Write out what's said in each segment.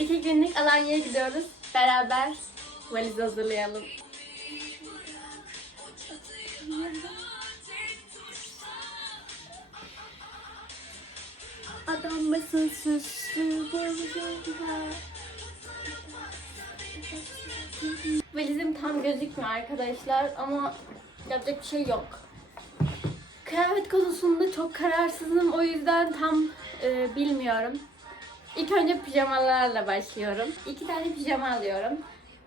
İki günlük Alanya'ya gidiyoruz. Beraber valiz hazırlayalım. Adam mısın süslü? Valizim tam gözükmüyor arkadaşlar ama yapacak bir şey yok. Kıyafet konusunda çok kararsızım o yüzden tam e, bilmiyorum. İlk önce pijamalarla başlıyorum. İki tane pijama alıyorum.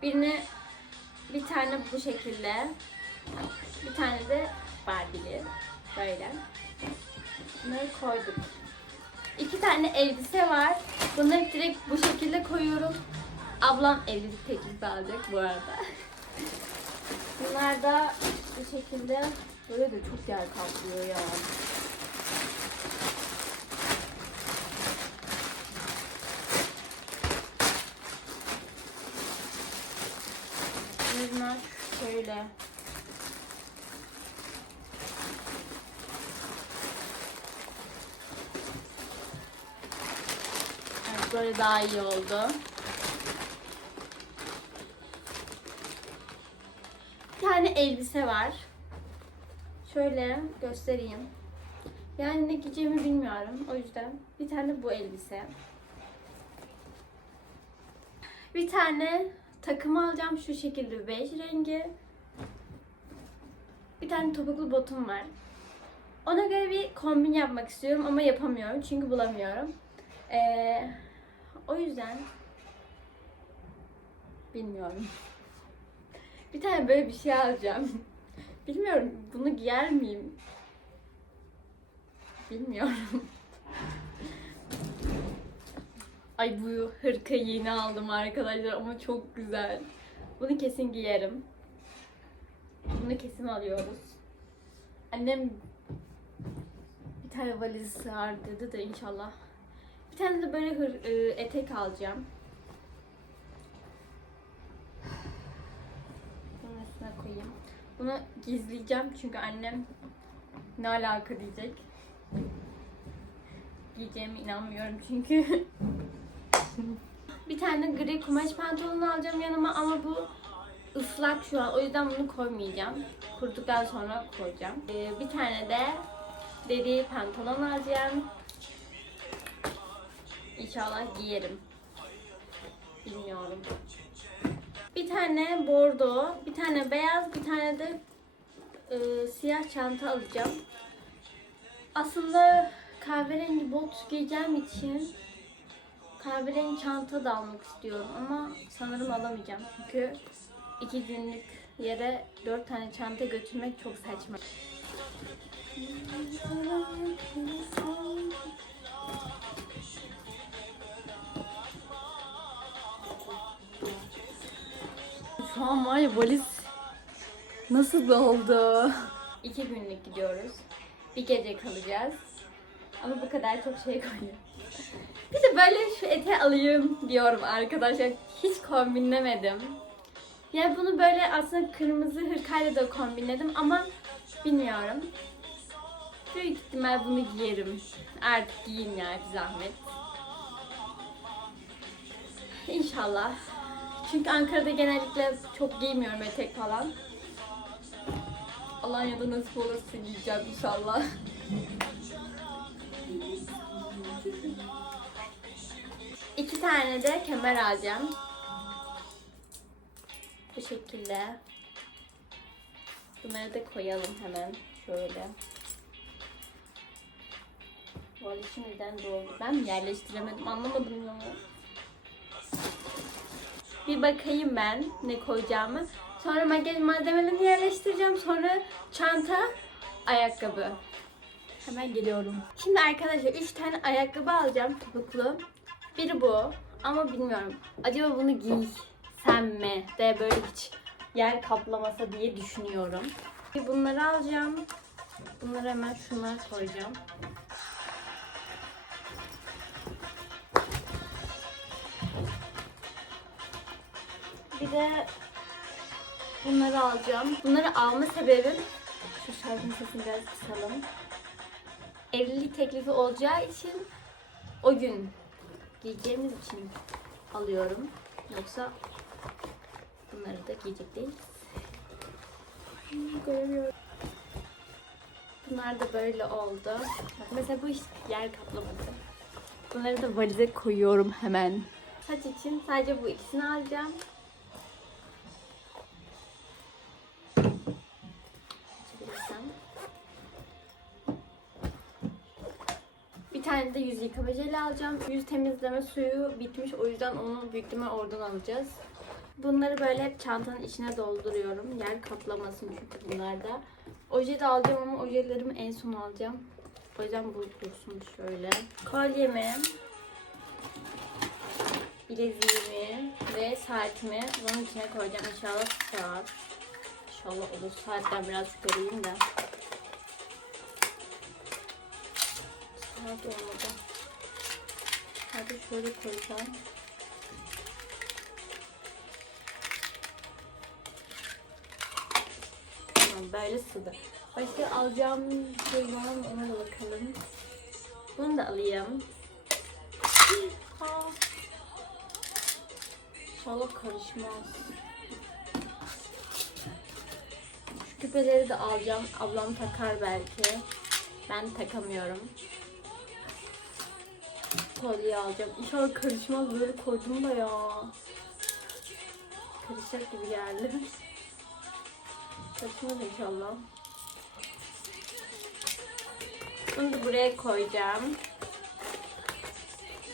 Birini bir tane bu şekilde. Bir tane de Barbie'li. Böyle. Bunları koyduk. İki tane elbise var. Bunları direkt bu şekilde koyuyorum. Ablam evlilik teklifi alacak bu arada. Bunlar da bu şekilde böyle de çok yer kaplıyor ya. Bunlar şöyle. Evet, böyle daha iyi oldu. Bir tane elbise var. Şöyle göstereyim. Yani ne giyeceğimi bilmiyorum. O yüzden bir tane bu elbise. Bir tane takım alacağım şu şekilde bej rengi. Bir tane topuklu botum var. Ona göre bir kombin yapmak istiyorum ama yapamıyorum çünkü bulamıyorum. Ee, o yüzden bilmiyorum. Bir tane böyle bir şey alacağım. Bilmiyorum bunu giyer miyim? Bilmiyorum. Ay bu hırkayı yeni aldım arkadaşlar ama çok güzel. Bunu kesin giyerim. Bunu kesin alıyoruz. Annem bir tane valiz sığar dedi de inşallah. Bir tane de böyle hır, e, etek alacağım. Bunun üstüne koyayım. Bunu gizleyeceğim çünkü annem ne alaka diyecek. Giyeceğime inanmıyorum çünkü. bir tane gri kumaş pantolon alacağım yanıma ama bu ıslak şu an. O yüzden bunu koymayacağım. Kuruduktan sonra koyacağım. Ee, bir tane de deri pantolon alacağım. İnşallah giyerim. Bilmiyorum. Bir tane bordo, bir tane beyaz, bir tane de e, siyah çanta alacağım. Aslında kahverengi bot giyeceğim için kahverengi çanta da almak istiyorum ama sanırım alamayacağım çünkü iki günlük yere dört tane çanta götürmek çok saçma. Şu an var ya valiz nasıl doldu? İki günlük gidiyoruz. Bir gece kalacağız. Ama bu kadar çok şey koyuyor. Bir de böyle şu ete alayım diyorum arkadaşlar. Hiç kombinlemedim. Yani bunu böyle aslında kırmızı hırkayla da kombinledim ama bilmiyorum. Büyük ihtimal bunu giyerim. Artık giyeyim yani bir zahmet. İnşallah. Çünkü Ankara'da genellikle çok giymiyorum etek falan. Alanya'da nasip olursa giyeceğim inşallah. Tane de kemer alacağım. Bu şekilde. Bunları da koyalım hemen şöyle. Vali şimdiden doldu. Ben mi yerleştiremedim anlamadım ya. Bir bakayım ben ne koyacağımı. Sonra makyaj malzemelerini yerleştireceğim. Sonra çanta, ayakkabı. Hemen geliyorum. Şimdi arkadaşlar 3 tane ayakkabı alacağım topuklu. Biri bu ama bilmiyorum. Acaba bunu giysem mi de böyle hiç yer kaplamasa diye düşünüyorum. Bunları alacağım. Bunları hemen şuna koyacağım. Bir de bunları alacağım. Bunları alma sebebim şu şarkının sesini biraz kısalım. Evlilik teklifi olacağı için o gün giyeceğimiz için alıyorum. Yoksa bunları da giyecek değil. Göremiyorum. Bunlar da böyle oldu. Mesela bu hiç yer kaplamadı. Bunları da valize koyuyorum hemen. Saç için sadece bu ikisini alacağım. Bir tane de yüz yıkama jeli alacağım. Yüz temizleme suyu bitmiş. O yüzden onu büyük ihtimal oradan alacağız. Bunları böyle hep çantanın içine dolduruyorum. Yer kaplamasın çünkü bunlarda. Oje de alacağım ama ojelerimi en son alacağım. O yüzden bu dursun şöyle. Kolyemi, bileziğimi ve saatimi bunun içine koyacağım. İnşallah saat. İnşallah olur. Saatten biraz şüpheliyim de. Saat olmadı. Hadi şöyle koyacağım. Tamam böyle sığdı. Başka alacağım şey var mı ona da bakalım. Bunu da alayım. İnşallah karışmaz. Şu küpeleri de alacağım. Ablam takar belki. Ben takamıyorum. Kolye alacağım. İnşallah karışmaz. Böyle koydum da ya. Karışacak gibi geldi. Karışmaz inşallah. Bunu da buraya koyacağım.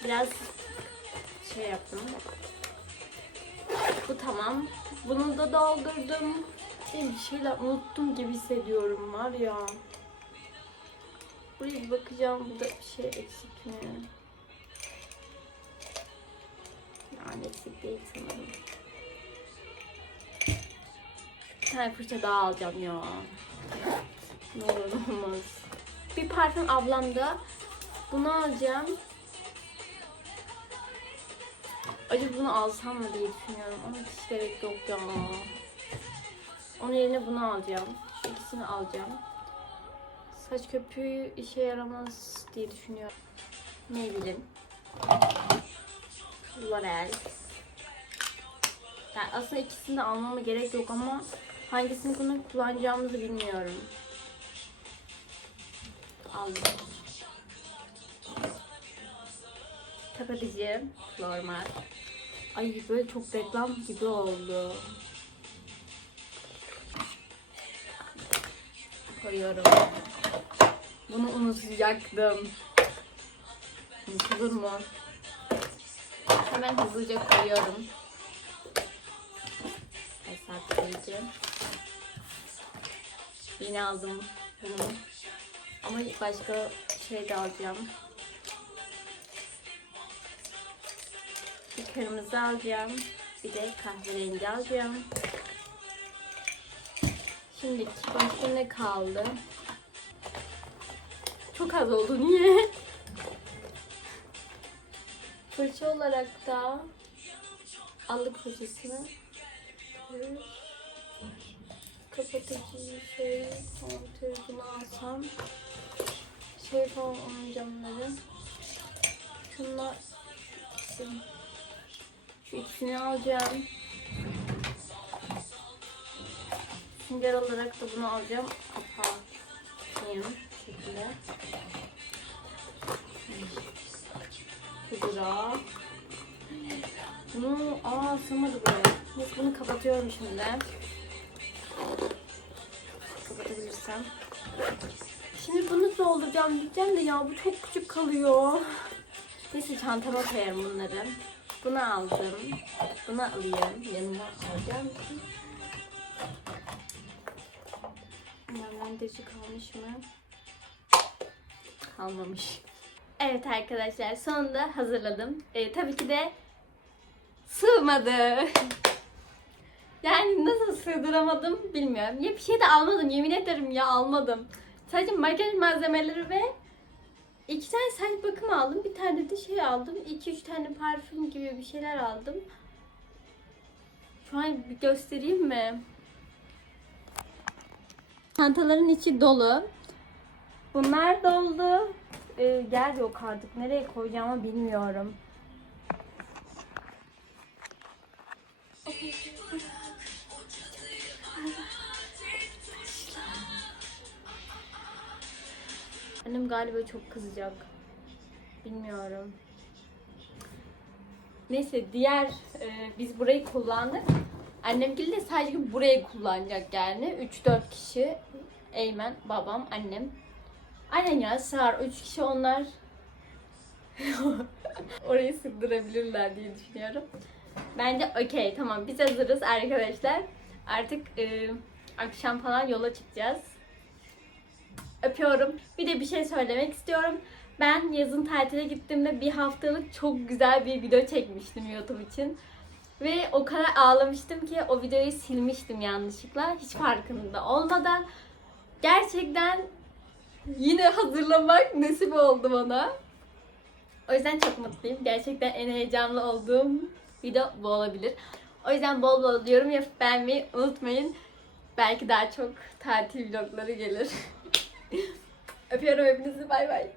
Biraz şey yaptım. Bu tamam. Bunu da doldurdum. Bir şeyler unuttum gibi hissediyorum var ya. Buraya bakacağım. Burada bir şey eksik mi? Yani eksik sanırım. Bir tane fırça daha alacağım ya. Ne olur ne olmaz. Bir parfüm ablamda. Bunu alacağım. Acaba bunu alsam mı diye düşünüyorum ama hiç gerek yok ya. Onun yerine bunu alacağım. Şu ikisini alacağım. Saç köpüğü işe yaramaz diye düşünüyorum. Maybelline. L'Oreal. Yani aslında ikisini de almama gerek yok ama hangisini bunu kullanacağımızı bilmiyorum. Aldım. Kapatıcı. Normal. Ay böyle çok reklam gibi oldu. Koyuyorum. Bunu unutacaktım. Unutulur mu? Hemen hızlıca koyuyorum. Hesaplayıcı. Yine aldım bunu. Ama başka şey de alacağım. Bir kırmızı alacağım. Bir de kahverengi alacağım. Şimdi başka ne kaldı? Çok az oldu. Niye? Fırça olarak da aldık fırçasını. Kapatıcı şey kontür bunu alsam şey falan camları. Şunlar. Şu ikisini alacağım. Sünger olarak da bunu alacağım. Kapağım. Şekilde. 9 lira. Bunu aa sığmadı buraya. Biz bunu kapatıyorum şimdi. Kapatabilirsem. Şimdi bunu dolduracağım diyeceğim de ya bu çok küçük kalıyor. Neyse çantama koyarım bunları. Bunu aldım. Bunu alayım. Yanıma alacağım ki. Mermendeci kalmış mı? Kalmamış. Evet arkadaşlar sonunda hazırladım. Ee, tabii ki de sığmadı. yani nasıl sığdıramadım bilmiyorum. Ya bir şey de almadım yemin ederim ya almadım. Sadece makyaj malzemeleri ve iki tane saç bakımı aldım. Bir tane de şey aldım. iki üç tane parfüm gibi bir şeyler aldım. Şu an bir göstereyim mi? Çantaların içi dolu. Bunlar doldu. Ee, yer yok artık. Nereye koyacağımı bilmiyorum. Annem galiba çok kızacak. Bilmiyorum. Neyse diğer e, biz burayı kullandık. Annem de sadece burayı kullanacak yani. 3-4 kişi. Eymen, babam, annem. Aynen ya sığar. 3 kişi onlar. Orayı sığdırabilirler diye düşünüyorum. Bence okey tamam biz hazırız arkadaşlar. Artık e, akşam falan yola çıkacağız. Öpüyorum. Bir de bir şey söylemek istiyorum. Ben yazın tatile gittiğimde bir haftalık çok güzel bir video çekmiştim YouTube için. Ve o kadar ağlamıştım ki o videoyu silmiştim yanlışlıkla. Hiç farkında olmadan. Gerçekten yine hazırlamak nasip oldu bana. O yüzden çok mutluyum. Gerçekten en heyecanlı olduğum video bu olabilir. O yüzden bol bol yorum yapıp beğenmeyi unutmayın. Belki daha çok tatil vlogları gelir. Öpüyorum hepinizi. Bay bay.